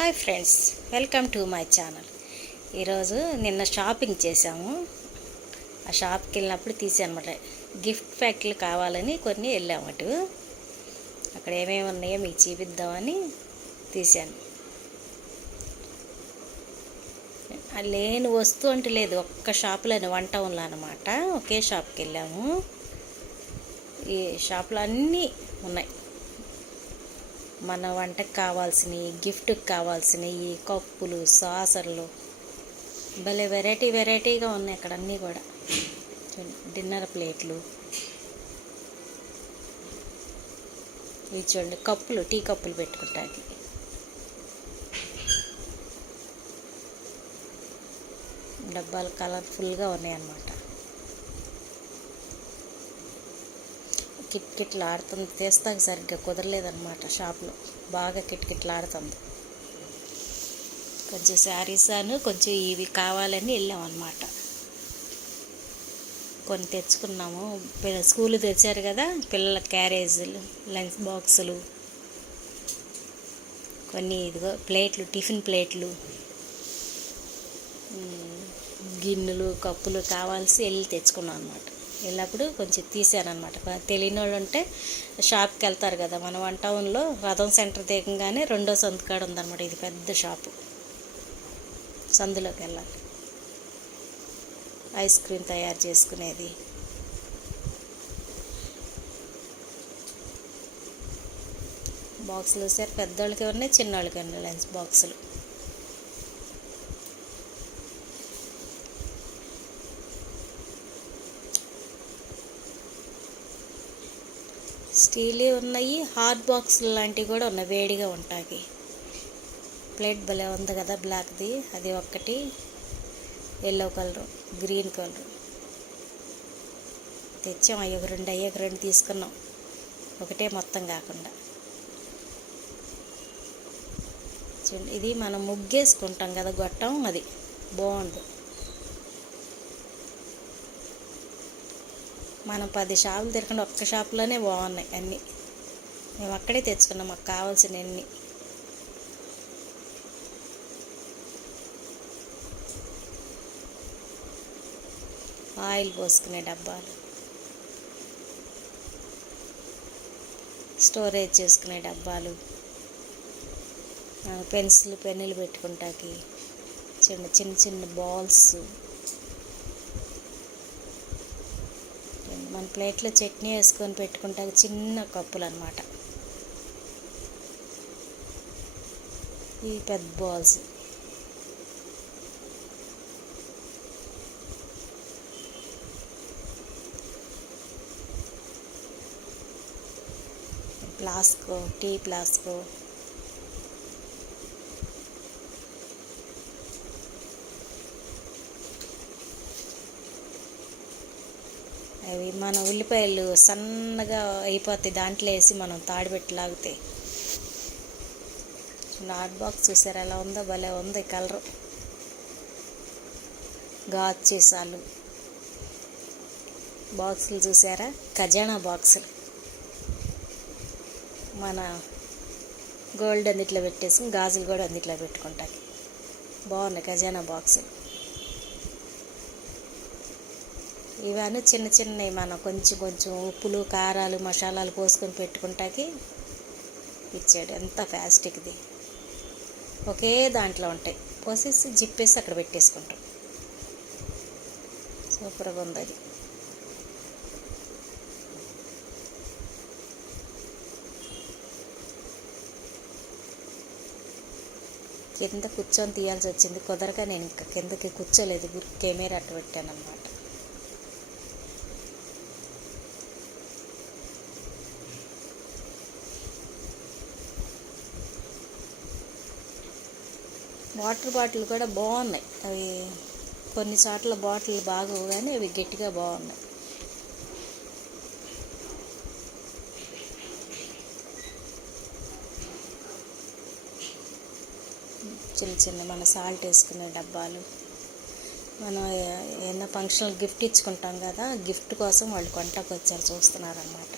Hi friends welcome to my channel. ఈరోజు నిన్న shopping చేసాము ఆ షాప్కి వెళ్ళినప్పుడు తీసానమాట. గిఫ్ట్ ప్యాక్లు కావాలని కొన్ని వెళ్ళాము అటు. అక్కడ ఏమేమి ఉన్నాయో మీకు చూపిద్దామని తీశాను లేని వస్తువు అంటే లేదు ఒక్క షాప్లోని వన్ టౌన్లో అనమాట ఒకే షాప్కి వెళ్ళాము. ఈ షాప్లో అన్నీ ఉన్నాయి. మన వంటకు కావాల్సినవి గిఫ్ట్కి కావాల్సినవి కప్పులు సాసర్లు. భలే వెరైటీ వెరైటీగా ఉన్నాయి అక్కడ అన్నీ కూడా. చూడండి, డిన్నర్ ప్లేట్లు. ఇవి చూడండి కప్పులు టీ కప్పులు పెట్టుకుంటాకి డబ్బాలు కలర్ఫుల్గా ఉన్నాయన్నమాట. కిట్కిట్లు ఆడుతుంది తీస్తాక సరిగ్గా కుదరలేదన్నమాట షాప్లో. బాగా కిట్కిట్లు ఆడుతుంది కొంచెం శారీస్ అను కొంచెం ఇవి కావాలని వెళ్ళాం అనమాట కొన్ని తెచ్చుకున్నాము. స్కూల్ తెచ్చారు కదా పిల్లల క్యారేజీలు లంచ్ బాక్సులు. కొన్ని ఇదిగో ప్లేట్లు టిఫిన్ ప్లేట్లు. గిన్నెలు కప్పులు కావాల్సి వెళ్ళి తెచ్చుకున్నాం అనమాట వెళ్ళినప్పుడు కొంచెం తీసానమాట తెలియని వాళ్ళు ఉంటే షాప్కి వెళ్తారు కదా మన వన్ టౌన్లో రథం సెంటర్ దిగంగానే రెండో సందుకాడ ఉందన్నమాట ఇది పెద్ద షాపు. సందులోకి వెళ్ళాలి ఐస్ క్రీమ్ తయారు చేసుకునేది. బాక్సులు సార్ పెద్దోళ్ళకి ఉన్నాయి చిన్నోళ్ళకి ఉన్నాయి లంచ్ బాక్సులు. స్టీల్ ఉన్నాయి. హాట్ బాక్స్ లాంటివి కూడా ఉన్నాయి. వేడిగా ఉంటాయి. ప్లేట్ భలే ఉంది కదా బ్లాక్ది. అది ఒక్కటి. Yellow colour. Green colour. తెచ్చాం. అయ్యొక రెండు అయ్యొక రెండు తీసుకున్నాం. ఒకటే మొత్తం కాకుండా. చూ ఇది మనం ముగ్గేసుకుంటాం కదా గొట్టం. అది బాగుంది. మనం పది షాపులు తిరగకుండా ఒక్క షాపులోనే బాగున్నాయి అన్నీ. మేము అక్కడే తెచ్చుకున్నాం మాకు కావాల్సిన అన్నీ. ఆయిల్ పోసుకునే డబ్బాలు. స్టోరేజ్ చేసుకునే డబ్బాలు. పెన్సిల్ పెన్నులు పెట్టుకుంటాకి చిన్న చిన్న చిన్న బాల్స్. మన ప్లేట్లో చట్నీ వేసుకొని పెట్టుకుంటాకి చిన్న కప్పులు అనమాట ఈ పెద్ద బాల్స్. ప్లాస్క్ టీ ప్లాస్క్ అవి మన ఉల్లిపాయలు సన్నగా అయిపోతాయి దాంట్లో వేసి మనం తాడిపెట్టి లాగితే. హాట్ బాక్స్ చూసారు? ఎలా ఉందో? భలే ఉంది కలర్. గాజు సీసాలు. బాక్సులు చూసారా? ఖజానా బాక్సులు. మన గోల్డ్ అందిట్లో పెట్టేసి గాజులు కూడా అందిట్లో పెట్టుకుంటాం బాగున్నాయి ఖజానా బాక్సులు. ఇవన్నీ చిన్న చిన్నవి మనం కొంచెం కొంచెం ఉప్పులు కారాలు మసాలాలు పోసుకొని పెట్టుకుంటాకి ఇచ్చాడు ఎంత ప్లాస్టిక్ది ఒకే దాంట్లో ఉంటాయి. పోసేసి జిప్పేసి అక్కడ పెట్టేసుకుంటాం. సూపర్గా ఉంది అది. కింద కూర్చొని తీయాల్సి వచ్చింది. కుదరక నేను ఇంకా కిందకి కూర్చోలేదు. కెమెరా అట్టు పెట్టాను అనమాట వాటర్ బాటిల్ కూడా బాగున్నాయి. అవి కొన్ని చోట్ల బాటిల్ బాగోవు కానీ అవి గట్టిగా బాగున్నాయి. చిన్న చిన్న మన సాల్ట్ వేసుకునే డబ్బాలు. మనం ఏదైనా ఫంక్షనల్ గిఫ్ట్ ఇచ్చుకుంటాం కదా గిఫ్ట్ కోసం వాళ్ళు కొంటకు వచ్చారు చూస్తున్నారన్నమాట.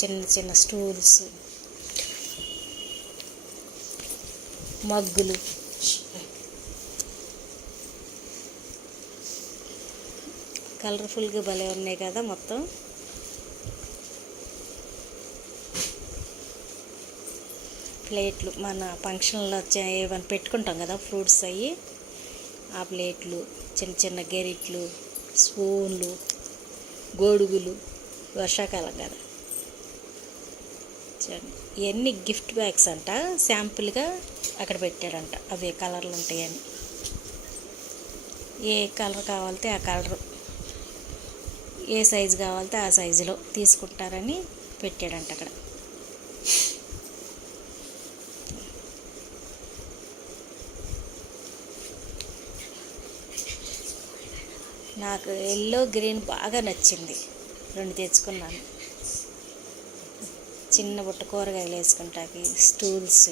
చిన్న చిన్న స్టూల్స్ మగ్గులు. కలర్ఫుల్గా భలే ఉన్నాయి కదా మొత్తం. ప్లేట్లు మన ఫంక్షన్లో వచ్చే ఏమైనా పెట్టుకుంటాం కదా ఫ్రూట్స్ అవి ఆ ప్లేట్లు చిన్న చిన్న గెరిట్లు స్పూన్లు గొడుగులు వర్షాకాలం కదా. చూడండి. ఇవన్నీ గిఫ్ట్ బ్యాగ్స్ అంట శాంపుల్గా అక్కడ పెట్టాడంట. అవి కలర్లు ఉంటాయని. ఏ కలర్ కావాలితే ఆ కలర్ ఏ సైజు కావాలితే ఆ సైజులో తీసుకుంటారని పెట్టాడంట అక్కడ. నాకు ఎల్లో గ్రీన్ బాగా నచ్చింది. రెండు తెచ్చుకున్నాను. చిన్న బుట్ట కూరగాయలు వేసుకుంటాకి స్టూల్స్.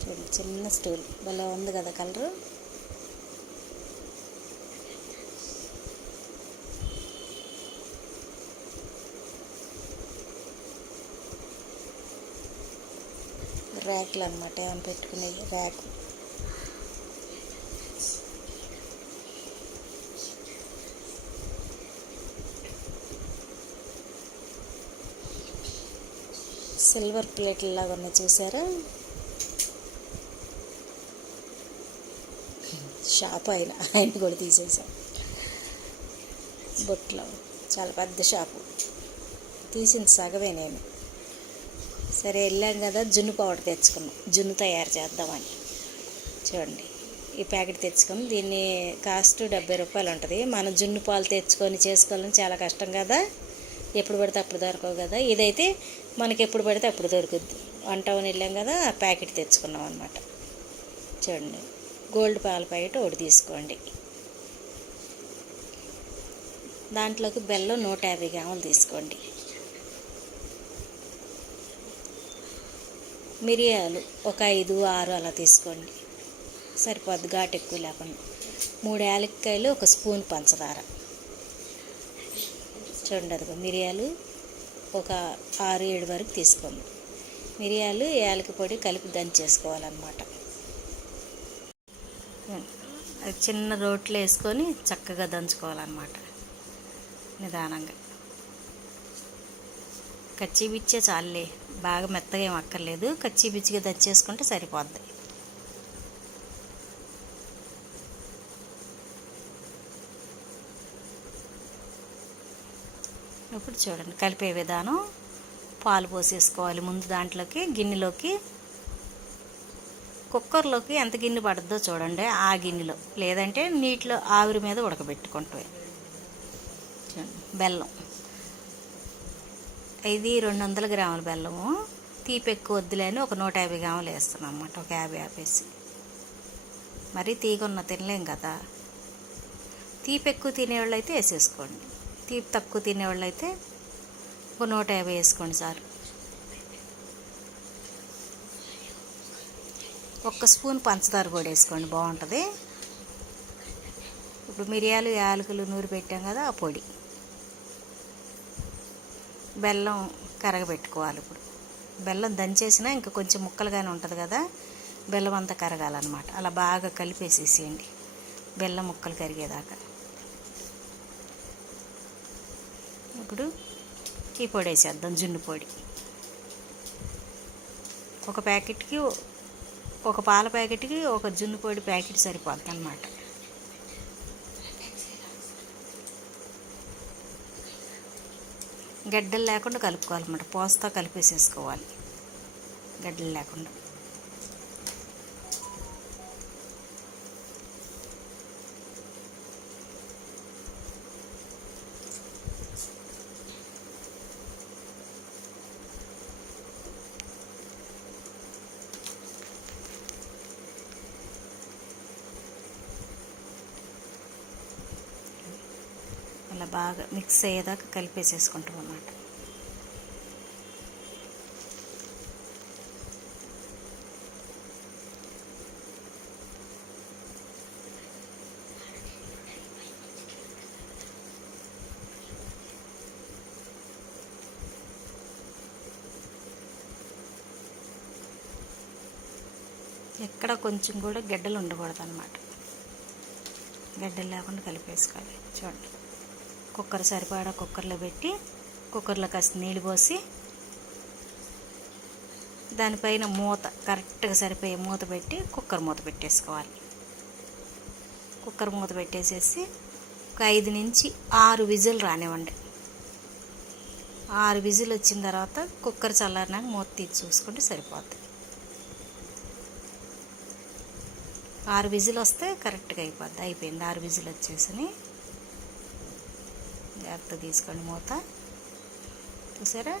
చూడండి చిన్న స్టూల్. భలే ఉంది కదా కలరు. ర్యాక్లు అనమాట ఏమైనా పెట్టుకునే ర్యాక్. సిల్వర్ ప్లేట్లు లాగా ఉన్నాయి చూసారా? షాప్ ఆయన ఆయన కూడా తీసేసాం బొట్లో చాలా పెద్ద షాపు. తీసింది సగమే నేను. సరే వెళ్ళాం కదా జున్ను పౌడర్ తెచ్చుకున్నాం. జున్ను తయారు చేద్దామని. చూడండి ఈ ప్యాకెట్ తెచ్చుకుని దీన్ని కాస్ట్ డెబ్బై రూపాయలు ఉంటుంది. మనం జున్ను పాలు తెచ్చుకొని చేసుకోవాలని చాలా కష్టం కదా. ఎప్పుడు పడితే అప్పుడు దొరకవు కదా. ఇదైతే మనకి ఎప్పుడు పడితే అప్పుడు దొరుకుద్ది. వన్ టౌన్ వెళ్ళాం కదా ప్యాకెట్ తెచ్చుకున్నాం అనమాట చూడండి గోల్డ్ పాల ప్యాకెట్ ఒకటి తీసుకోండి. దాంట్లోకి బెల్లం నూట యాభై గ్రాములు తీసుకోండి. మిరియాలు ఒక ఐదు ఆరు అలా తీసుకోండి. సరిపోద్ది ఘాటు ఎక్కువ లేకుండా. మూడు యాలక్కాయలు ఒక స్పూన్ పంచదార. చూడండి అదిగో మిరియాలు ఒక ఆరు ఏడు వరకు తీసుకోండి. మిరియాలు యాలకి పొడి కలిపి దంచేసుకోవాలన్నమాట చిన్న రోట్లో వేసుకొని చక్కగా దంచుకోవాలన్నమాట. నిదానంగా. కచ్చి బిచ్చే చాలులే. బాగా మెత్తగా ఏం అక్కర్లేదు. కచ్చి బిచ్చిగా దంచేసుకుంటే సరిపోద్ది. ఇప్పుడు చూడండి కలిపే విధానం పాలు పోసేసుకోవాలి ముందు దాంట్లోకి గిన్నెలోకి. కుక్కర్లోకి ఎంత గిన్నె పడుద్దో చూడండి ఆ గిన్నెలో. లేదంటే నీటిలో ఆవిరి మీద ఉడకబెట్టుకుంటాయి బెల్లం. ఇది రెండు వందల గ్రాముల బెల్లము. తీపి ఎక్కువ వద్దులే అని ఒక నూట యాభై గ్రాములు వేస్తున్నాం అన్నమాట ఒక యాభై ఆపేసి. మరీ తీగొన్న తినలేం కదా. తీపి ఎక్కువ తినేవాళ్ళు అయితే వేసేసుకోండి. తీపి తక్కువ తినేవాళ్ళు అయితే ఒక నూట యాభై వేసుకోండి సార్. ఒక్క స్పూన్ పంచదార కూడా వేసుకోండి బాగుంటుంది. ఇప్పుడు మిరియాలు యాలకులు నూరి పెట్టాం కదా ఆ పొడి. బెల్లం కరగబెట్టుకోవాలి ఇప్పుడు. బెల్లం దంచేసినా ఇంకా కొంచెం ముక్కలుగానే ఉంటుంది కదా బెల్లం అంతా కరగాలన్నమాట. అలా బాగా కలిపేసేసేయండి బెల్లం ముక్కలు కరిగేదాకా. ఇప్పుడు ఈ పొడి వేసేద్దాం జున్ను పొడి. ఒక ప్యాకెట్కి ఒక పాల ప్యాకెట్కి ఒక జున్ను పొడి ప్యాకెట్ సరిపోద్ది అనమాట గడ్డలు లేకుండా కలుపుకోవాలన్నమాట. పోస్తా కలిపేసేసుకోవాలి. గడ్డలు లేకుండా. బాగా మిక్స్ అయ్యేదాకా కలిపేసేసుకుంటాం అన్నమాట. ఎక్కడ కొంచెం కూడా గడ్డలు ఉండకూడదు అనమాట గడ్డలు లేకుండా కలిపేసుకోవాలి. చూడండి. కుక్కర్ సరిపడా కుక్కర్లో పెట్టి కుక్కర్లో కాస్త నీళ్ళు పోసి దానిపైన మూత కరెక్ట్గా సరిపోయే మూత పెట్టి కుక్కర్ మూత పెట్టేసుకోవాలి. కుక్కర్ మూత పెట్టేసేసి ఒక ఐదు నుంచి ఆరు విజిల్ రానివ్వండి. ఆరు విజిల్ వచ్చిన తర్వాత కుక్కర్ చల్లారినాక మూత తీసి చూసుకుంటే సరిపోద్ది. ఆరు విజిల్ వస్తే కరెక్ట్గా అయిపోద్ది. అయిపోయింది. ఆరు విజిల్ వచ్చేసి జాగ్రత్త తీసుకోండి మూత. చూసారా?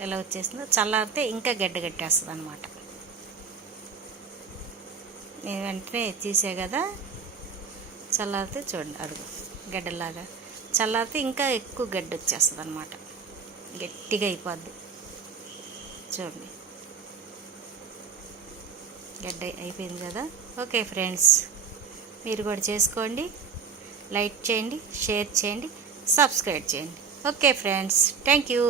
ఎలా వచ్చేసిందో? చల్లారితే ఇంకా గడ్డ కట్టేస్తుంది అనమాట నేను వెంటనే తీసే కదా. చల్లారితే చూడండి అడుగు గడ్డలాగా. చల్లారితే ఇంకా ఎక్కువ గడ్డ వచ్చేస్తుంది అనమాట గట్టిగా అయిపోద్ది. చూడండి. గడ్డ అయిపోయింది కదా. ఓకే ఫ్రెండ్స్ మీరు కూడా చేసుకోండి. లైక్ చేయండి షేర్ చేయండి. సబ్స్క్రైబ్ చేయండి ఓకే ఫ్రెండ్స్ థ్యాంక్ యూ